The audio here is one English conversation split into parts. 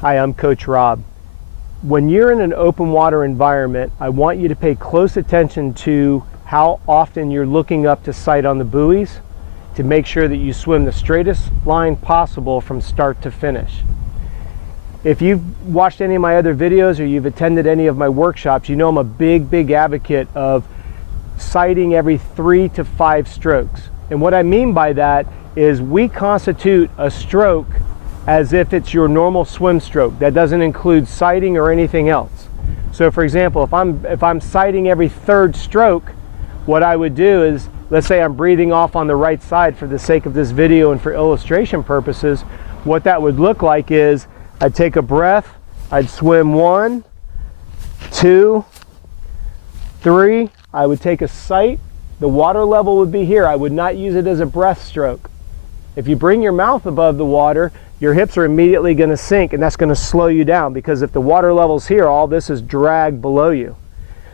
Hi, I'm Coach Rob. When you're in an open water environment, I want you to pay close attention to how often you're looking up to sight on the buoys to make sure that you swim the straightest line possible from start to finish. If you've watched any of my other videos or you've attended any of my workshops, you know I'm a big advocate of sighting every 3 to 5 strokes. And what I mean by that is we constitute a stroke as if it's your normal swim stroke. That doesn't include sighting or anything else. So for example, if I'm sighting every 3rd stroke, what I would do is, let's say I'm breathing off on the right side for the sake of this video and for illustration purposes, what that would look like is I'd take a breath, I'd swim 1, 2, 3, I would take a sight, the water level would be here. I would not use it as a breath stroke. If you bring your mouth above the water, your hips are immediately going to sink, and that's going to slow you down, because if the water level's here, all this is drag below you.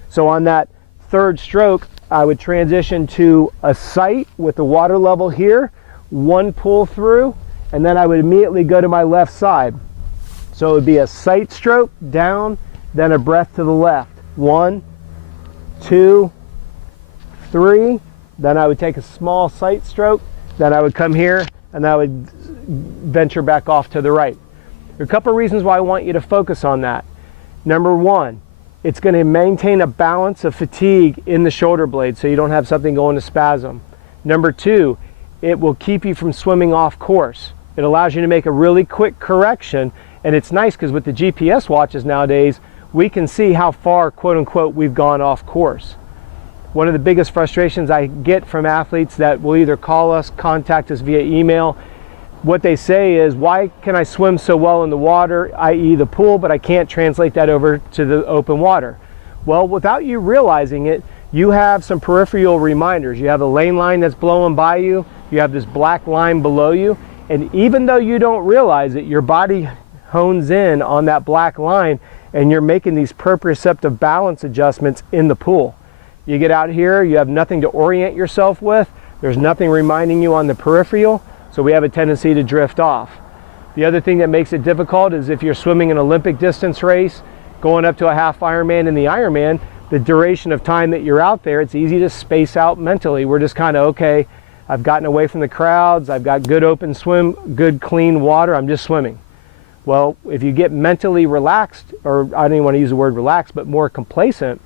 So on that 3rd stroke, I would transition to a sight with the water level here, 1 pull through, and then I would immediately go to my left side. So it would be a sight stroke down, then a breath to the left. 1, 2, 3, then I would take a small sight stroke, then I would come here and I would venture back off to the right. There are a couple of reasons why I want you to focus on that. Number 1, it's going to maintain a balance of fatigue in the shoulder blade so you don't have something going to spasm. Number 2, it will keep you from swimming off course. It allows you to make a really quick correction, and it's nice because with the GPS watches nowadays, we can see how far, quote unquote, we've gone off course. One of the biggest frustrations I get from athletes that will either call us, contact us via email, what they say is, why can I swim so well in the water, i.e. the pool, but I can't translate that over to the open water? Well, without you realizing it, you have some peripheral reminders. You have a lane line that's blowing by you, you have this black line below you, and even though you don't realize it, your body hones in on that black line, and you're making these proprioceptive balance adjustments in the pool. You get out here, you have nothing to orient yourself with, there's nothing reminding you on the peripheral, so we have a tendency to drift off. The other thing that makes it difficult is if you're swimming an Olympic distance race, going up to a half Ironman and the Ironman, the duration of time that you're out there, it's easy to space out mentally. We're just kind of, okay, I've gotten away from the crowds, I've got good open swim, good clean water, I'm just swimming. Well, if you get mentally relaxed, or I don't even want to use the word relaxed, but more complacent,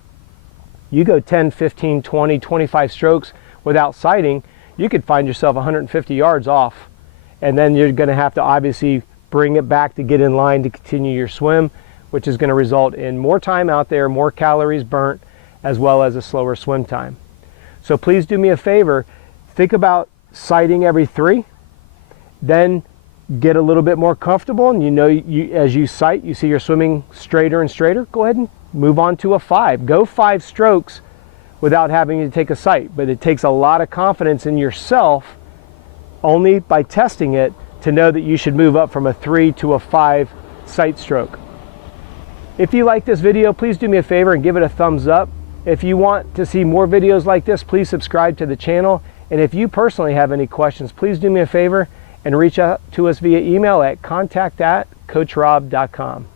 you go 10, 15, 20, 25 strokes without sighting, you could find yourself 150 yards off. And then you're going to have to obviously bring it back to get in line to continue your swim, which is going to result in more time out there, more calories burnt, as well as a slower swim time. So please do me a favor, think about sighting every 3, then get a little bit more comfortable, and you know, as you sight, you see you're swimming straighter and straighter, go ahead and move on to a 5. Go 5 strokes without having to take a sight, but it takes a lot of confidence in yourself only by testing it to know that you should move up from a 3 to a 5 sight stroke. If you like this video, please do me a favor and give it a thumbs up. If you want to see more videos like this, please subscribe to the channel. And if you personally have any questions, please do me a favor and reach out to us via email at contact@coachrob.com.